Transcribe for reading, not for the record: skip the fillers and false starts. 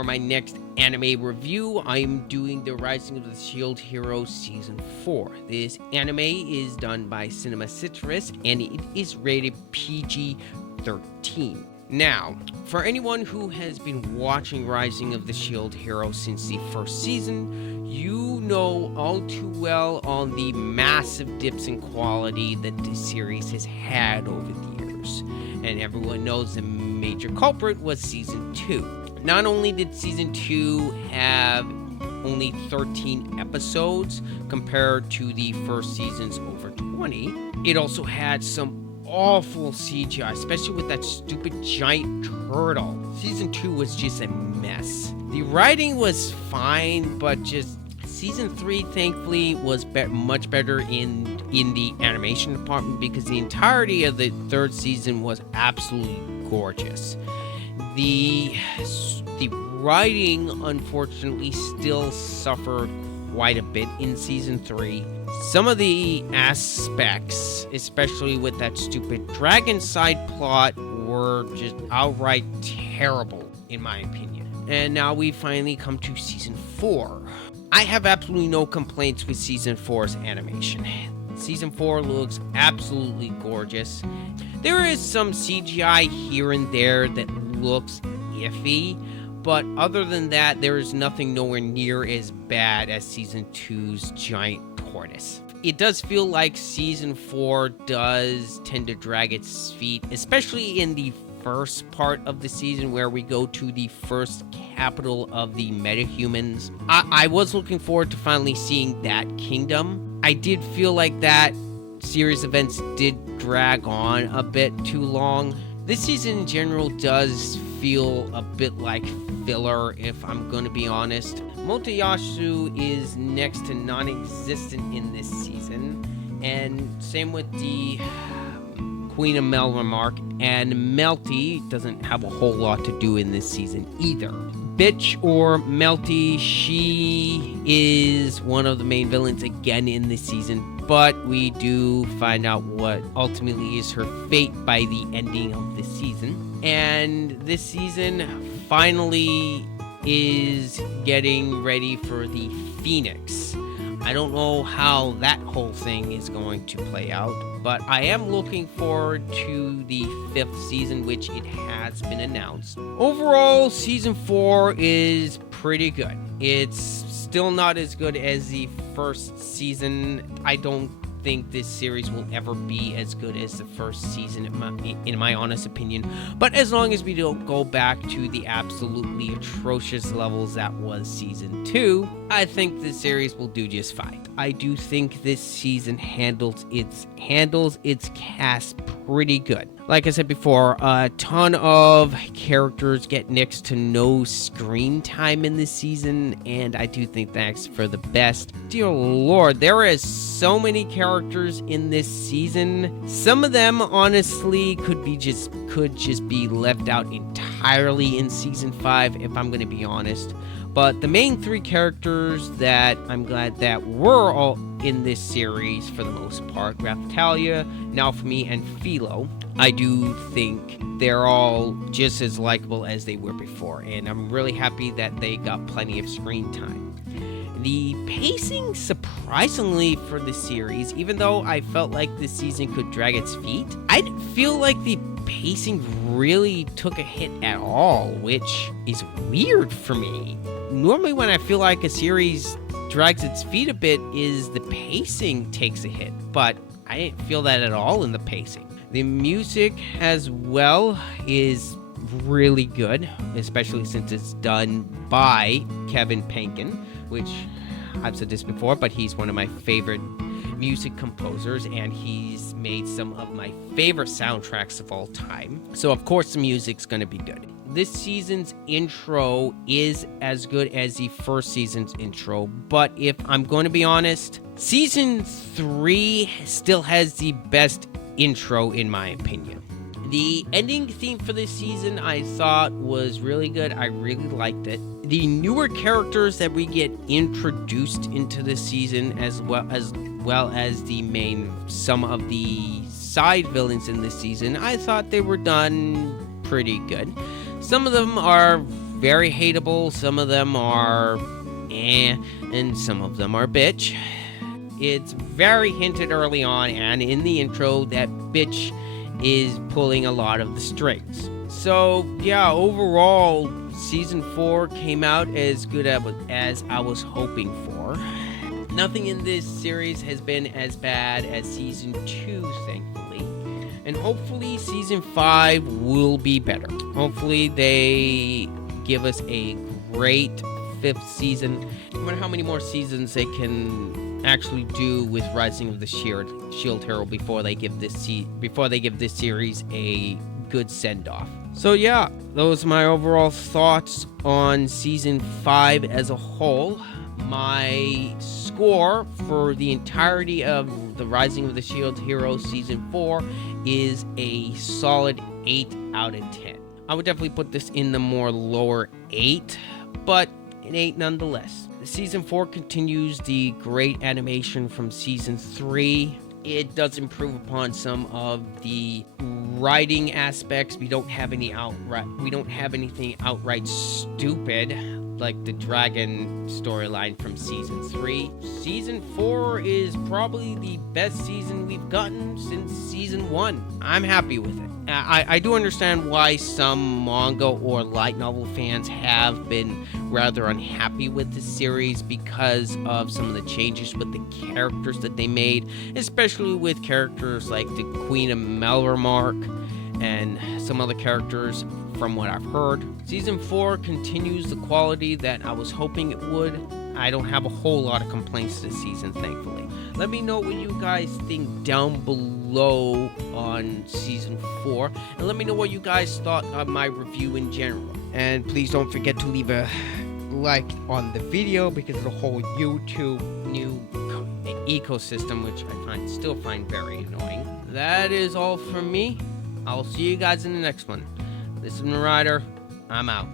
for my next anime review, I am doing the Rising of the Shield Hero Season 4. This anime is done by Cinema Citrus, and it is rated PG-13. Now, for anyone who has been watching Rising of the Shield Hero since the first season, you know all too well on the massive dips in quality that this series has had over the years. And everyone knows the major culprit was Season 2. Not only did Season 2 have only 13 episodes compared to the first season's over 20, it also had some awful CGI, especially with that stupid giant turtle. Season 2 was just a mess. The writing was fine, but just Season 3, thankfully, was much better in the animation department because the entirety of the third season was absolutely gorgeous. The writing, unfortunately, still suffered quite a bit in Season 3. Some of the aspects, especially with that stupid dragon side plot, were just outright terrible, in my opinion. And now we finally come to Season 4. I have absolutely no complaints with Season 4's animation. Season 4 looks absolutely gorgeous. There is some CGI here and there that looks iffy, but other than that, there is nothing nowhere near as bad as Season 2's giant tortoise. It does feel like Season 4 does tend to drag its feet, especially in the first part of the season where we go to the first capital of the metahumans. I was looking forward to finally seeing that kingdom. I did feel like that series events did drag on a bit too long. This season in general does feel a bit like filler, if I'm going to be honest. Motoyasu is next to non-existent in this season, and same with the Queen of Melromark, and Melty doesn't have a whole lot to do in this season either. Bitch or Melty, she is one of the main villains again in this season, but we do find out what ultimately is her fate by the ending of the season. And this season finally is getting ready for the Phoenix. I don't know how that whole thing is going to play out, but I am looking forward to the 5th season, which it has been announced. Overall, Season 4 is pretty good. It's still not as good as the first season. I don't think this series will ever be as good as the first season, in my honest opinion. But as long as we don't go back to the absolutely atrocious levels that was Season 2, I think this series will do just fine. I do think this season handles its cast pretty good. Like I said before, a ton of characters get next to no screen time in this season, and I do think that's for the best. Dear Lord, there is so many characters in this season. Some of them, honestly, could just be left out entirely in Season 5, if I'm going to be honest. But the main 3 characters that I'm glad that were all in this series for the most part, Raphtalia, Naofumi, and Philo, I do think they're all just as likable as they were before, and I'm really happy that they got plenty of screen time. The pacing, surprisingly, for the series, even though I felt like this season could drag its feet, I didn't feel like the pacing really took a hit at all, which is weird for me. Normally when I feel like a series drags its feet a bit is the pacing takes a hit, but I didn't feel that at all in the pacing. The music as well is really good, especially since it's done by Kevin Penkin, which I've said this before, but he's one of my favorite music composers, and he's made some of my favorite soundtracks of all time. So of course the music's gonna be good. This season's intro is as good as the first season's intro, but if I'm going to be honest, Season 3 still has the best intro in my opinion. The ending theme for this season I thought was really good. I really liked it. The newer characters that we get introduced into this season, as well as some of the side villains in this season, I thought they were done pretty good. Some of them are very hateable, some of them are and some of them are bitch. It's very hinted early on and in the intro that bitch is pulling a lot of the strings. So yeah, overall, season 4 came out as good as I was hoping for. Nothing in this series has been as bad as season 2, thankfully. And hopefully season 5 will be better. Hopefully they give us a great 5th season. I wonder how many more seasons they can actually do with Rising of the Shield Hero before they give this series a good send-off. So yeah, those are my overall thoughts on season 5 as a whole. My score for the entirety of the Rising of the Shield Hero season 4 is a solid 8 out of 10. I would definitely put this in the more lower 8, but an 8 nonetheless. Season 4 continues the great animation from season 3. It does improve upon some of the writing aspects. We don't have anything outright stupid like the dragon storyline from season 3. Season 4 is probably the best season we've gotten since season 1. I'm happy with it. I do understand why some manga or light novel fans have been rather unhappy with the series because of some of the changes with the characters that they made, especially with characters like the Queen of Melromark and some other characters from what I've heard. Season 4 continues the quality that I was hoping it would. I don't have a whole lot of complaints this season, thankfully. Let me know what you guys think down below on season 4, and let me know what you guys thought of my review in general. And please don't forget to leave a like on the video because of the whole YouTube new ecosystem, which I still find very annoying. That is all from me. I'll see you guys in the next one. This is Marauder. I'm out.